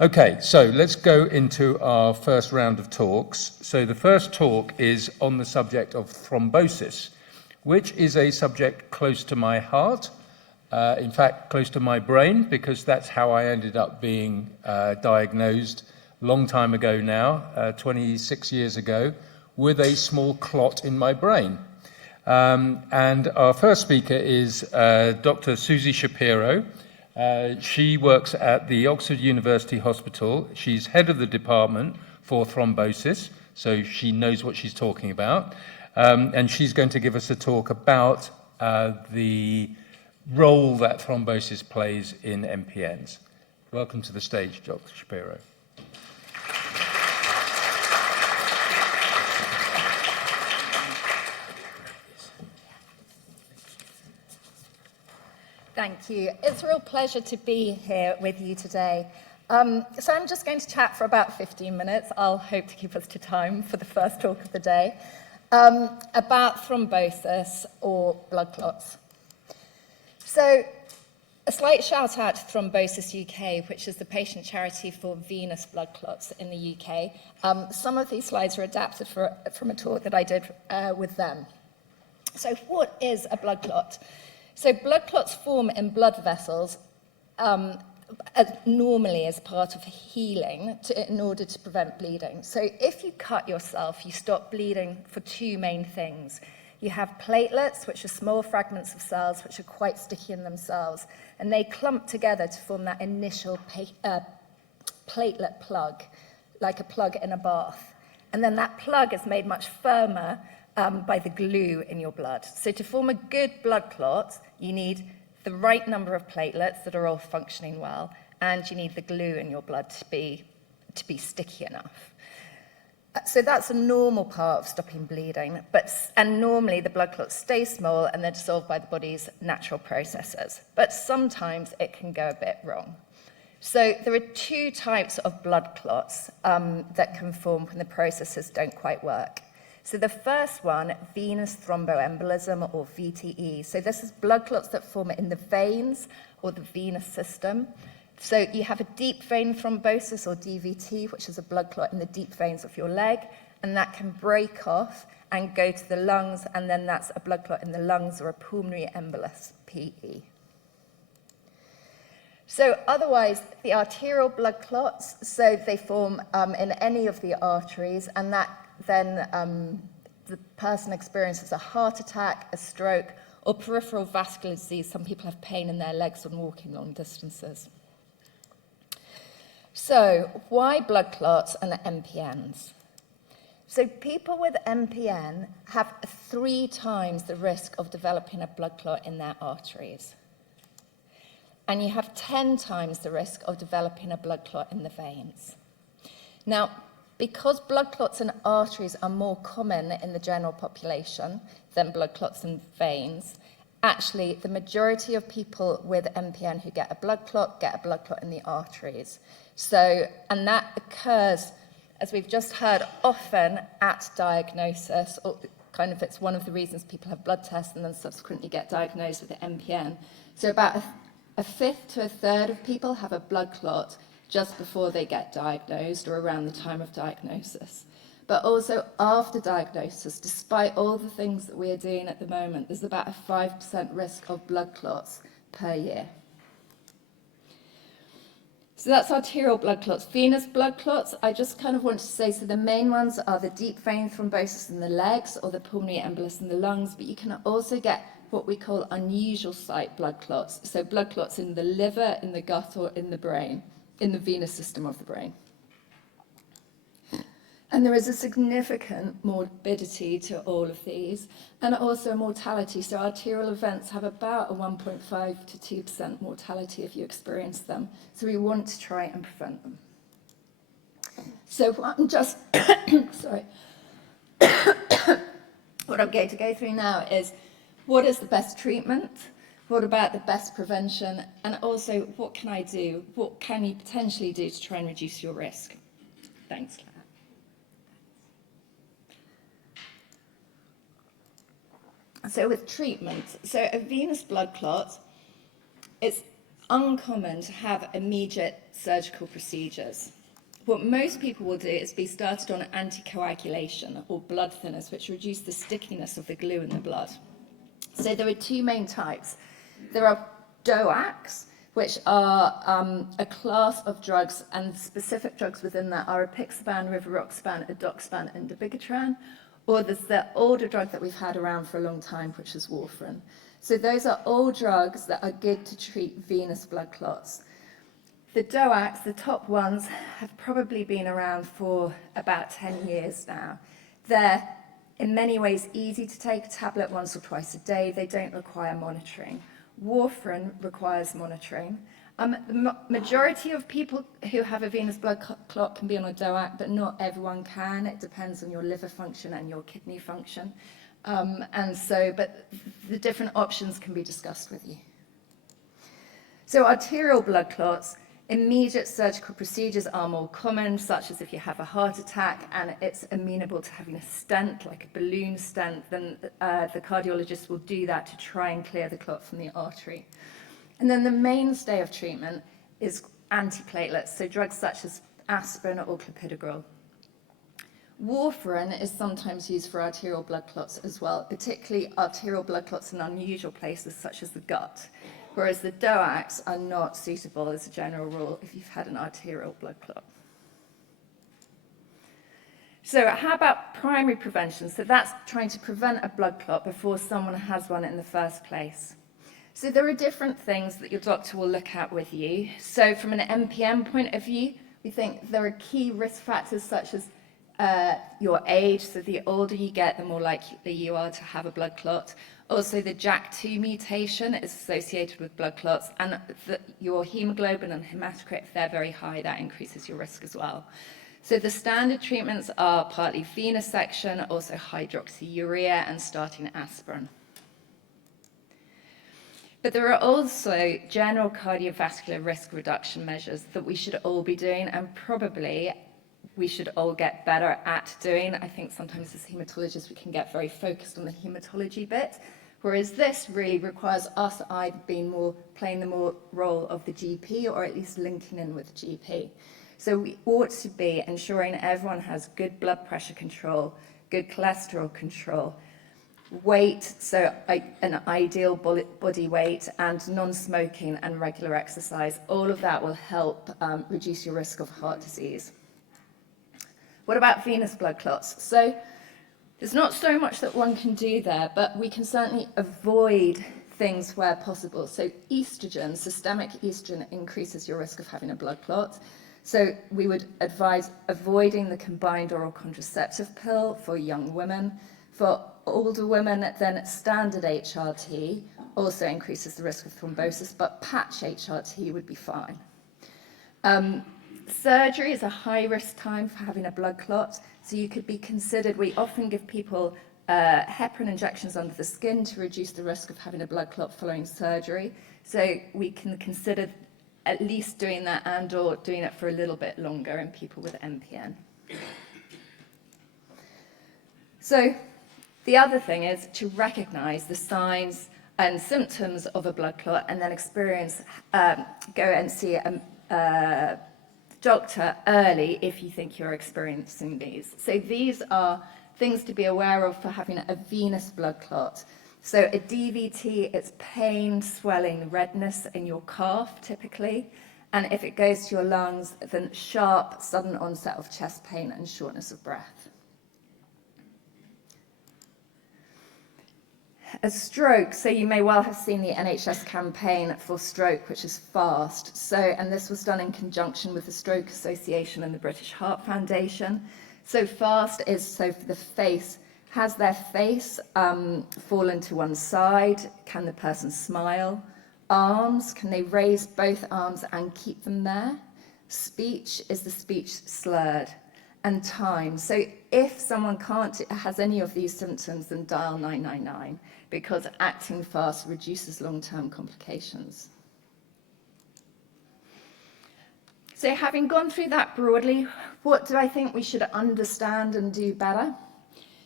Okay, so let's go into our first round of talks. So the first talk is on the subject of thrombosis, which is a subject close to my heart, in fact, close to my brain, because that's how I ended up being diagnosed a long time ago now, 26 years ago, with a small clot in my brain. And our first speaker is Dr. Susie Shapiro. She works at the Oxford University Hospital. She's head of the department for thrombosis, so she knows what she's talking about. And she's going to give us a talk about the role that thrombosis plays in MPNs. Welcome to the stage, Dr. Shapiro. Thank you. It's a real pleasure to be here with you today. So I'm just going to chat for about 15 minutes. I'll hope to keep us to time for the first talk of the day, about thrombosis or blood clots. So a slight shout out to Thrombosis UK, which is the patient charity for venous blood clots in the UK. Some of these slides are adapted from a talk that I did with them. So what is a blood clot? So blood clots form in blood vessels normally as part of healing in order to prevent bleeding. So if you cut yourself, you stop bleeding for two main things. You have platelets, which are small fragments of cells which are quite sticky in themselves, and they clump together to form that initial platelet plug, like a plug in a bath. And then that plug is made much firmer by the glue in your blood. So to form a good blood clot, you need the right number of platelets that are all functioning well, and you need the glue in your blood to be sticky enough. So that's a normal part of stopping bleeding, and normally the blood clots stay small and they're dissolved by the body's natural processes. But sometimes it can go a bit wrong. So there are two types of blood clots that can form when the processes don't quite work. So the first one, venous thromboembolism, or VTE. So this is blood clots that form in the veins or the venous system. So you have a deep vein thrombosis, or DVT, which is a blood clot in the deep veins of your leg, and that can break off and go to the lungs, and then that's a blood clot in the lungs, or a pulmonary embolus, PE. So otherwise, the arterial blood clots, so they form in any of the arteries, and that then the person experiences a heart attack, a stroke, or peripheral vascular disease. Some people have pain in their legs when walking long distances. So why blood clots and MPNs? So people with MPN have 3 times the risk of developing a blood clot in their arteries. And you have 10 times the risk of developing a blood clot in the veins. Now, because blood clots in arteries are more common in the general population than blood clots in veins, actually the majority of people with MPN who get a blood clot in the arteries. So, and that occurs, as we've just heard, often at diagnosis, or kind of it's one of the reasons people have blood tests and then subsequently get diagnosed with the MPN. So about a fifth to a third of people have a blood clot just before they get diagnosed or around the time of diagnosis. But also after diagnosis, despite all the things that we are doing at the moment, there's about a 5% risk of blood clots per year. So that's arterial blood clots. Venous blood clots, I just kind of want to say, so the main ones are the deep vein thrombosis in the legs or the pulmonary embolus in the lungs, but you can also get what we call unusual site blood clots. So blood clots in the liver, in the gut, or in the brain, in the venous system of the brain. And there is a significant morbidity to all of these, and also a mortality. So arterial events have about a 1.5 to 2% mortality if you experience them. So we want to try and prevent them. So what I'm just, sorry. What I'm going to go through now is what is the best treatment? What about the best prevention? And also, what can I do? What can you potentially do to try and reduce your risk? Thanks, Claire. So with treatment, so a venous blood clot, it's uncommon to have immediate surgical procedures. What most people will do is be started on anticoagulation or blood thinners, which reduce the stickiness of the glue in the blood. So there are two main types. There are DOACs, which are a class of drugs, and specific drugs within that are apixaban, rivaroxaban, edoxaban, and dabigatran, or there's the older drug that we've had around for a long time, which is warfarin. So those are all drugs that are good to treat venous blood clots. The DOACs, the top ones, have probably been around for about 10 years now. They're in many ways easy to take, a tablet once or twice a day. They don't require monitoring. Warfarin requires monitoring. The majority of people who have a venous blood clot can be on a DOAC, but not everyone can. It depends on your liver function and your kidney function. But the different options can be discussed with you. So arterial blood clots, immediate surgical procedures are more common, such as if you have a heart attack and it's amenable to having a stent, like a balloon stent, then the cardiologist will do that to try and clear the clot from the artery. And then the mainstay of treatment is antiplatelets, so drugs such as aspirin or clopidogrel. Warfarin is sometimes used for arterial blood clots as well, particularly arterial blood clots in unusual places such as the gut, whereas the DOACs are not suitable as a general rule if you've had an arterial blood clot. So how about primary prevention? So that's trying to prevent a blood clot before someone has one in the first place. So there are different things that your doctor will look at with you. So from an MPN point of view, we think there are key risk factors such as your age, so the older you get, the more likely you are to have a blood clot. Also, the JAK2 mutation is associated with blood clots, and your hemoglobin and hematocrit, if they're very high, that increases your risk as well. So the standard treatments are partly venesection, also hydroxyurea, and starting aspirin. But there are also general cardiovascular risk reduction measures that we should all be doing, and probably we should all get better at doing. I think sometimes as hematologists we can get very focused on the hematology bit, whereas this really requires us either playing the more role of the GP or at least linking in with GP. So we ought to be ensuring everyone has good blood pressure control, good cholesterol control, weight, so an ideal body weight, and non-smoking and regular exercise. All of that will help reduce your risk of heart disease. What about venous blood clots? So there's not so much that one can do there, but we can certainly avoid things where possible. So estrogen, systemic estrogen, increases your risk of having a blood clot. So we would advise avoiding the combined oral contraceptive pill for young women. For older women, then standard HRT also increases the risk of thrombosis, but patch HRT would be fine. Surgery is a high-risk time for having a blood clot, so you could be considered, we often give people heparin injections under the skin to reduce the risk of having a blood clot following surgery. So we can consider at least doing that and or doing it for a little bit longer in people with MPN. So the other thing is to recognize the signs and symptoms of a blood clot and then go and see a doctor early if you think you're experiencing these. So these are things to be aware of for having a venous blood clot. So a DVT, it's pain, swelling, redness in your calf typically, and if it goes to your lungs, then sharp, sudden onset of chest pain and shortness of breath. A stroke, so you may well have seen the NHS campaign for stroke, which is FAST. So, and this was done in conjunction with the Stroke Association and the British Heart Foundation. So FAST is so for the face. Has their face fallen to one side? Can the person smile? Arms, can they raise both arms and keep them there? Speech, is the speech slurred? And time. So if someone has any of these symptoms, then dial 999, because acting fast reduces long-term complications. So having gone through that broadly, what do I think we should understand and do better?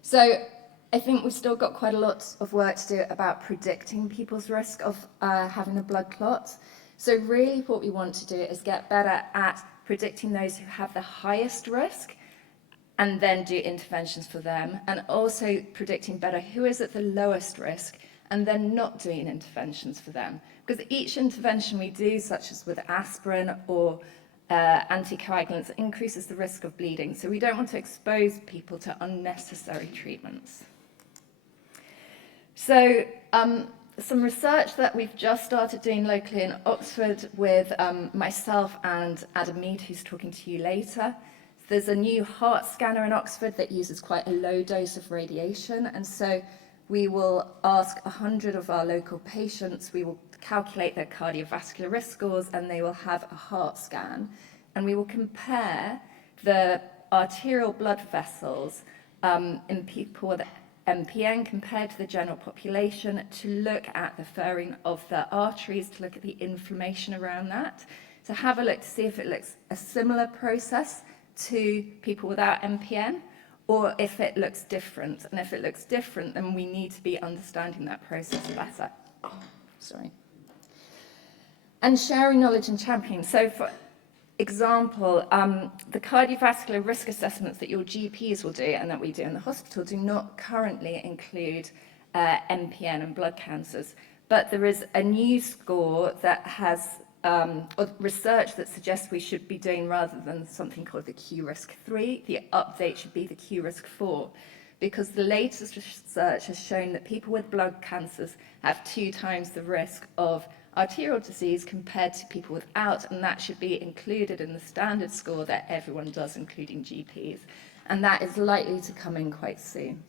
So I think we've still got quite a lot of work to do about predicting people's risk of having a blood clot. So really what we want to do is get better at predicting those who have the highest risk and then do interventions for them, and also predicting better who is at the lowest risk and then not doing interventions for them. Because each intervention we do, such as with aspirin or anticoagulants, increases the risk of bleeding. So we don't want to expose people to unnecessary treatments. So some research that we've just started doing locally in Oxford with myself and Adam Mead, who's talking to you later. There's a new heart scanner in Oxford that uses quite a low dose of radiation, and so we will ask 100 of our local patients, we will calculate their cardiovascular risk scores, and they will have a heart scan, and we will compare the arterial blood vessels in people with MPN compared to the general population to look at the furring of the arteries, to look at the inflammation around that, to have a look to see if it looks a similar process to people without MPN, or if it looks different. And if it looks different, then we need to be understanding that process better. And sharing knowledge and championing. So for example, the cardiovascular risk assessments that your GPs will do and that we do in the hospital do not currently include MPN and blood cancers. But there is a new score that has research that suggests we should be doing, rather than something called the Q-risk-3, the update should be the Q-risk-4, because the latest research has shown that people with blood cancers have 2 times the risk of arterial disease compared to people without, and that should be included in the standard score that everyone does, including GPs. And that is likely to come in quite soon.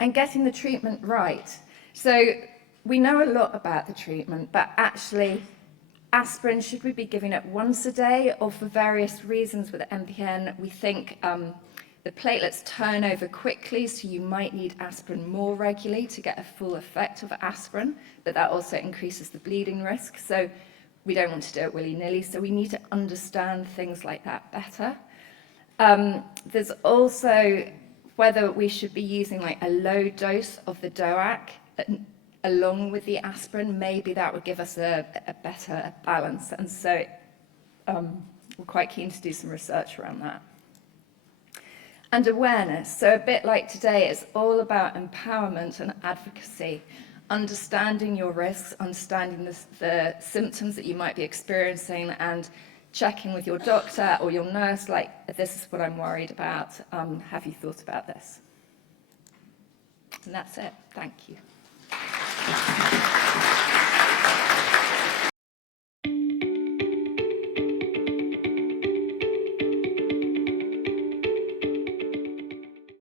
And getting the treatment right. So we know a lot about the treatment, but actually aspirin, should we be giving it once a day, or for various reasons with MPN, we think the platelets turn over quickly, so you might need aspirin more regularly to get a full effect of aspirin, but that also increases the bleeding risk. So we don't want to do it willy-nilly, so we need to understand things like that better. There's also whether we should be using like a low dose of the DOAC along with the aspirin. Maybe that would give us a better balance, and so we're quite keen to do some research around that. And awareness. So a bit like today, it's all about empowerment and advocacy, understanding your risks, understanding the symptoms that you might be experiencing, and checking with your doctor or your nurse, like, this is what I'm worried about. Have you thought about this? And that's it. Thank you.